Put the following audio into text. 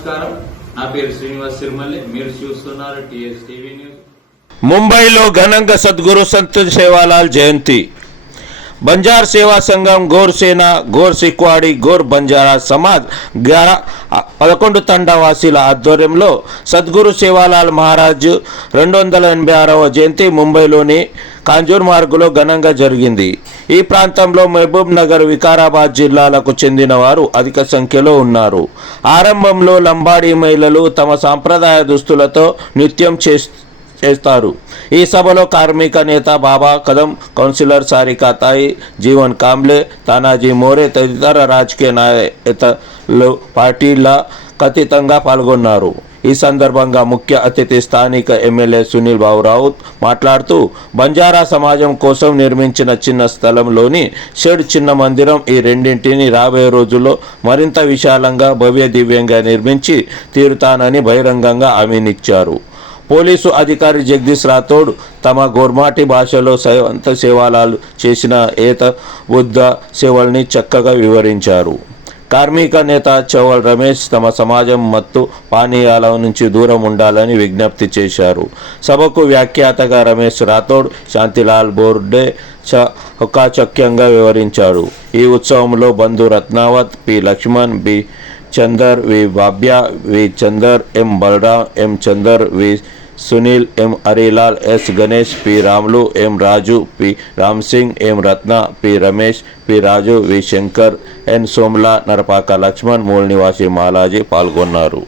నమస్కారం. నా పేరు శ్రీనివాస్ సిరిమల్లి. మీరు చూస్తున్నారు టీఎస్ టీవీ న్యూస్. ముంబైలో ఘనంగా సద్గురు సంత్ సేవాలాల్ జయంతి. బంజార్ సేవా సంఘం గోర్సేన గోర్ సిక్వాడి గోర్ బంజారా సమాజ్ గ్యార పదకొండు తండవాసీల ఆధ్వర్యంలో సద్గురు సేవాలాల్ మహారాజ్ రెండు వందల ఎనభై ఆరవ జయంతి ముంబైలోని కాంజూర్ మార్గులో ఘనంగా జరిగింది. ఈ ప్రాంతంలో మహబూబ్ నగర్ వికారాబాద్ జిల్లాలకు చెందిన వారు అధిక సంఖ్యలో ఉన్నారు. ఆరంభంలో లంబాడీ మహిళలు తమ సాంప్రదాయ దుస్తులతో నృత్యం చేస్తూ చేస్తారు. ఈ సభలో కార్మిక నేత బాబా కదం కౌన్సిలర్ సారికా తాయి జీవన్ కాంబ్లే తానాజీ మోరే తదితర రాజకీయ నేతలు పార్టీల ఖచ్చితంగా పాల్గొన్నారు. ఈ సందర్భంగా ముఖ్య అతిథి స్థానిక ఎమ్మెల్యే సునీల్ బాబు రావుత్ మాట్లాడుతూ బంజారా సమాజం కోసం నిర్మించిన చిన్న స్థలంలోని షెడ్ చిన్న మందిరం ఈ రెండింటిని రాబోయే రోజుల్లో మరింత విశాలంగా భవ్య దివ్యంగా నిర్మించి తీరుతానని బహిరంగంగా హామీనిచ్చారు. పోలీసు అధికారి జగదీష్ రాథోడ్ తమ గోర్మాటి భాషలో సైవంత సేవలాలు చేసిన ఏత బుద్ధ సేవల్ని చక్కగా వివరించారు. కార్మిక నేత చౌల్ రమేష్ తమ సమాజం మత్తు పానీయాల నుంచి దూరం ఉండాలని విజ్ఞప్తి చేశారు. సభకు వ్యాఖ్యాతగా రమేష్ రాథోడ్ శాంతిలాల్ బోర్డే చ చక్యంగా వివరించారు. ఈ ఉత్సవంలో బంధు Ratnavath P. Lakshman B. Chandar V. Babya V. Chandar M. Balaram M. Chandar V. Sunil M Harilal S Ganesh P Ramulu M Raju P Ram Singh M Ratna P Ramesh P Raju V Shankar N Somla Narapaka Lakshman మూల నివాసి మాలాజీ పాల్గొన్నారు.